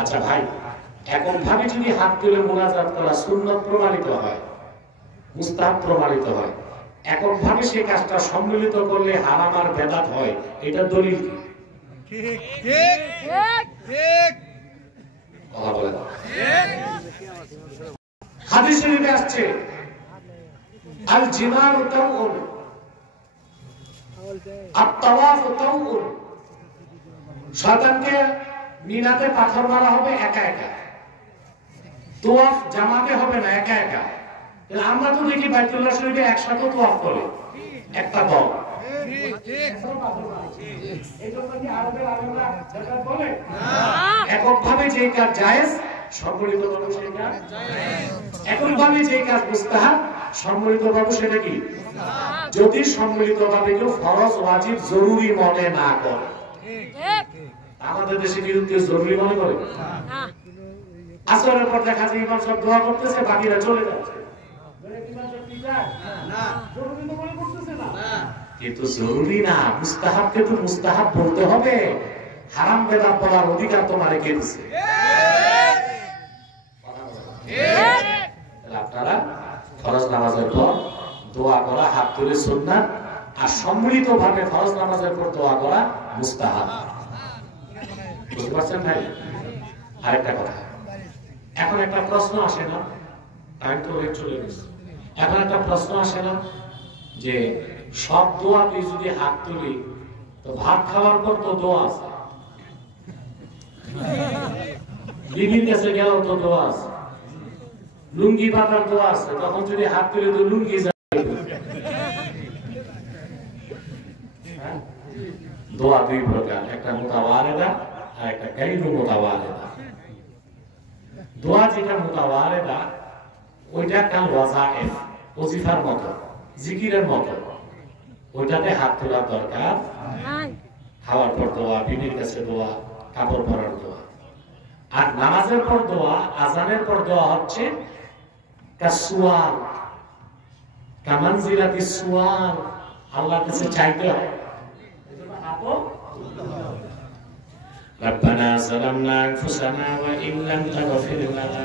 আচ্ছা ভাই, এখন ভাবে যদি হাত তুলে মোনাজাত করা সুন্নাত প্রমাণিত হয়, মুস্তাহাব প্রমাণিত হয়, এখন ভাবে সেই কাজটা সম্মিলিত করলে হারাম আর বেদাত হয়, এটা দলিল কি? ঠিক ঠিক ঠিক ঠিক কথা বলে দাও। হাদিস শরীফে আসছে আল জিমারু তাওউন আত-তাওয়াফু তাওউন, শয়তানকে মিনাতে পাথর মারা হবে একা একা, তাওয়াফ জামাতে হবে না একা একা। আমরা তো দেখি বাইতুল্লাহ শরীফে একসাথে তাওয়াফ করে একটা দল। ঠিক ঠিক এইজন্য কি আরবের আলেমরা যেটা বলে এককভাবে যে কাজ জায়েজ, সম্মিলিতভাবে সেই কাজ জায়েজ। এককভাবে যে কাজ মুস্তাহাব, সম্মিলিতভাবে সেটা কি মুস্তাহাব। যদি সম্মিলিতভাবে কেউ ফরজ ওয়াজিব জরুরি মনে না করে, আমাদের দেশে কি কেউ জরুরি মনে করে না? আসরের পর দেখা যায় ইমাম সাহেব দোয়া করতেছে, বাকিরা চলে যাচ্ছে, কিন্তু জরুরি না। মুস্তাহাবকে তো মুস্তাহাব বলতে হবে, হারাম বেদাত বলার অধিকার তোমার কে দিছে? আপনারা ফরজ নামাজের পর দোয়া করা হাত তুলে সুন্নাত, আর সম্মিলিত ভাবে ফরজ নামাজের পর দোয়া করা মুস্তাহাব। বুঝতে পারছেন ভাই? আরেকটা কথা, এখন একটা প্রশ্ন আসে না, টাইম তো অনেক চলে গেছে, এখন একটা প্রশ্ন আসে না যে সব দোয়াতে যদি হাত তুলি তো ভাত খাওয়ার পর তো দোয়া আছে, বিবির কাছে গেল তো দোয়া আছে, লুঙ্গি পাতার দোয়া আছে, তখন যদি হাত তুলে তো লুঙ্গি যায়। দোয়া দুই প্রকার, একটা মুতাওয়ারিদা আর একটা গায়রু মুতাওয়ারিদা। দোয়া যেটা মুতাওয়ারিদা ওইটা কাল ওয়াজাইফ, ওজিফার মতো, জিকিরের মতো, ওইটাতে হাত তোলার দরকার নাই। খাওয়ার পর দোয়া, বিবির কাছে দোয়া, কাপড় পরার দোয়া। আর নামাজের পর দোয়া, আজানের পর দোয়া হচ্ছে কাসওয়াল, কামানজিলাতি সুয়াল, আল্লাহর কাছে চাইতে হয়। এজন্য হাতও রব্বানা যালামনা আনফুসানা ওয়া ইন লাম তাগফির লানা